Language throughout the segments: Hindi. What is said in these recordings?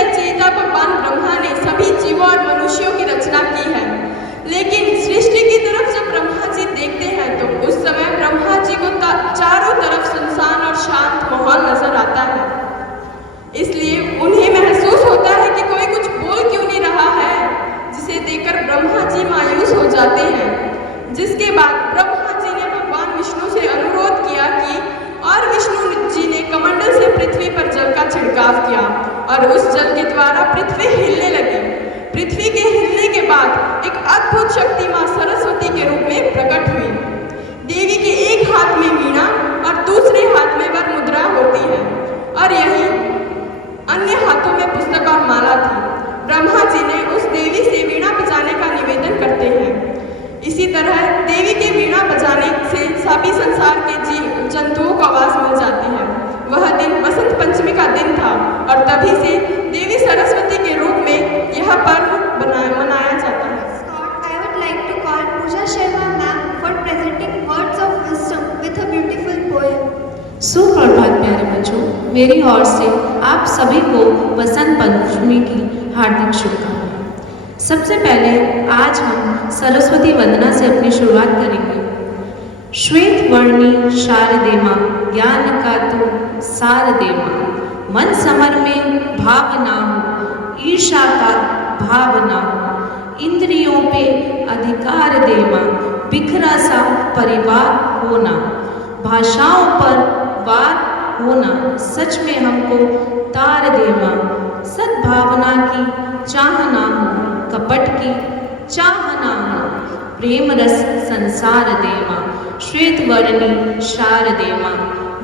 रचयिता भगवान ब्रह्मा ने सभी जीवों और मनुष्यों की रचना की है। लेकिन सृष्टि की तरफ जब ब्रह्मा जी देखते हैं तो उस समय ब्रह्मा जी को चारों तरफ सुनसान और शांत माहौल नजर आता है। इसलिए उन्हें महसूस होता है कि कोई कुछ बोल क्यों नहीं रहा है, जिसे देखकर ब्रह्मा जी मायूस हो जाते हैं। जिसके बाद ब्रह्मा जी ने भगवान विष्णु से अनुरोध किया कि और विष्णु जी ने कमंडल से पृथ्वी पर जल का छिड़काव किया और उस जल के द्वारा पृथ्वी हिलने लगी। पृथ्वी के हिलने के बाद एक अद्भुत शक्ति मां सरस्वती के रूप में प्रकट हुई। देवी के एक हाथ में वीणा और दूसरे हाथ में वर मुद्रा होती है और यही अन्य हाथों में पुस्तक और माला थी। ब्रह्मा जी ने उस देवी से वीणा बजाने का निवेदन करते हैं। इसी तरह देवी के वीणा बजाने से सभी संसार के जीव जंतुओं को आवाज मिल जाती है। वह दिन वसंत पंचमी का दिन था और तभी से देवी सरस्वती के रूप में यह पर्व मनाया जाता है। I would like to call Pooja Sharma ma'am for presenting words of wisdom with a beautiful poem. सुप्रभात प्यारे बच्चों, मेरी ओर से आप सभी को वसंत पंचमी की हार्दिक शुभकामनाएं। सबसे पहले आज हम सरस्वती वंदना से अपनी शुरुआत करेंगे। श्वेत वर्णी शारदे मां, ज्ञान का तू सार दे मां, मन समर में भाव ना हो, ईर्षा का भाव ना हो, इंद्रियों पे अधिकार दे मां, बिखरा सा परिवार होना, भाषाओं पर वार होना, सच में हमको तार दे मां, सद्भावना की चाहना हो, कपट की चाहना हो, प्रेम रस संसार दे मां, श्वेत वर्णी शारदे मां,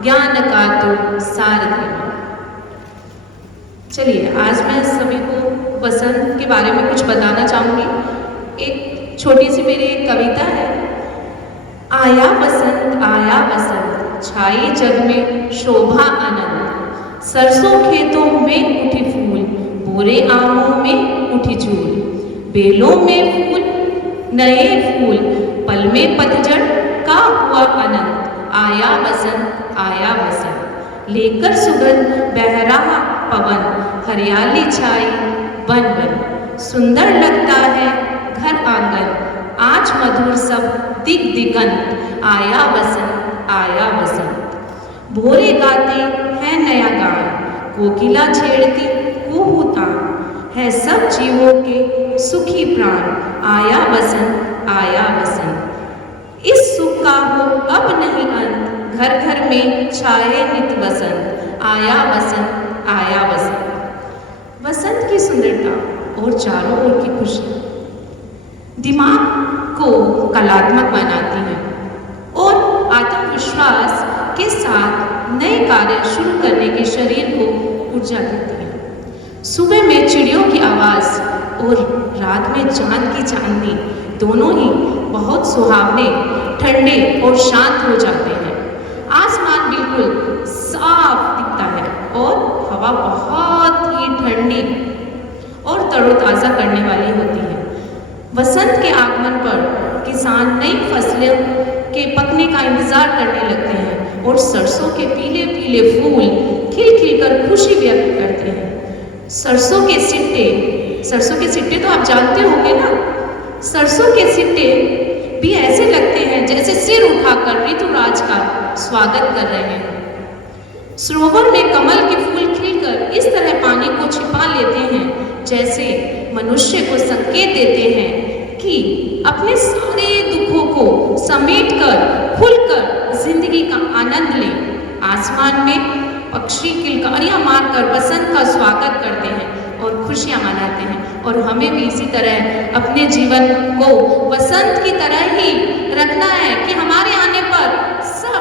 ज्ञान का तो सार दे मां। चलिए आज मैं सभी को वसंत के बारे में कुछ बताना चाहूँगी। एक छोटी सी मेरी एक कविता है। आया वसंत छाई जग में शोभा आनंद, सरसों खेतों में उठी फूल, बोरे आमों में उठी झूल, बेलों में फूल नए फूल, पल में पतझड़ का हुआ अनंत, आया वसंत लेकर सुगंध बह रहा पवन, हरियाली छाई बन बन, सुंदर लगता है घर आंगन, आज मधुर सब दिग दिगंत, आया वसंत। भोरे गाते हैं नया गान, कोकिला छेड़ती कुहू तान, है सब जीवों के सुखी प्राण, आया वसंत। इस सुख का हो अब नहीं अंत, घर घर में छाए नित वसंत, आया वसंत। वसंत की सुंदरता और चारों ओर की खुशी दिमाग को कलात्मक बनाती है और आत्मविश्वास के साथ नए कार्य शुरू करने के शरीर को ऊर्जा देती है। सुबह में चिड़ियों की आवाज़ और रात में चांद की चांदनी दोनों ही बहुत सुहावने, ठंडे और शांत हो जाते हैं। आसमान बिल्कुल साफ दिखता है और हवा बहुत ही ठंडी और तरोताज़ा करने वाली होती है। वसंत के आगमन पर किसान नई फसलों के पकने का इंतजार करने लगते हैं और सरसों के पीले पीले फूल खिल खिल कर खुशी व्यक्त करते हैं। सरसों के सिट्टे तो आप जानते होंगे ना। सरसों के सिट्टे भी ऐसे लगते हैं जैसे सिर उठाकर ऋतुराज का स्वागत कर रहे हैं। सरोवर में कमल के फूल खिलकर इस तरह पानी को छिपा लेते हैं जैसे मनुष्य को संकेत देते हैं कि अपने सारे दुखों को समेटकर खुलकर जिंदगी का आनंद लें। आसमान में पक्षी किलकारियां मारकर वसंत का स्वागत करते हैं और खुशियां मनाते हैं। और हमें भी इसी तरह अपने जीवन को वसंत की तरह ही रखना है कि हमारे आने पर सब,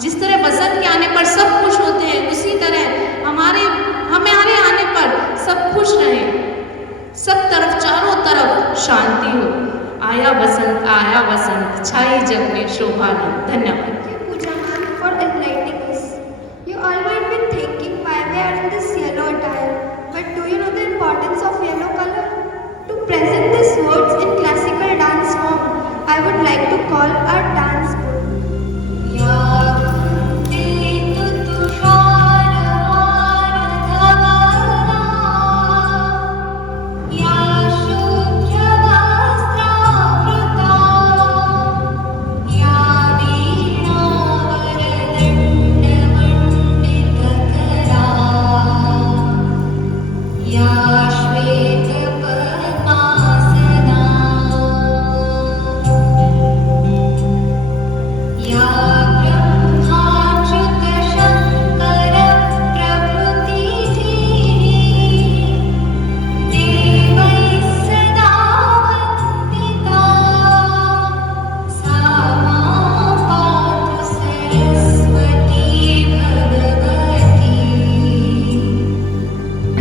जिस तरह वसंत के आने पर सब खुश होते हैं, उसी तरह हमारे आने पर सब खुश रहें, सब तरफ चारों तरफ शांति हो। आया वसंत छाई जग में शोभा न। धन्यवाद। Pooja ma'am for enlightening us. You all might be thinking why we are in this yellow attire, but do you know the importance of yellow color? To present these words in classical dance form, I would like to call our dance group. श्वेतपद्मासना या ब्रह्माच्युतशङ्करप्रभृतिः देवैः सदा वन्दिता सा मां पातु सरस्वती भगवती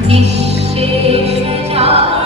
निःशेषजाड्यापि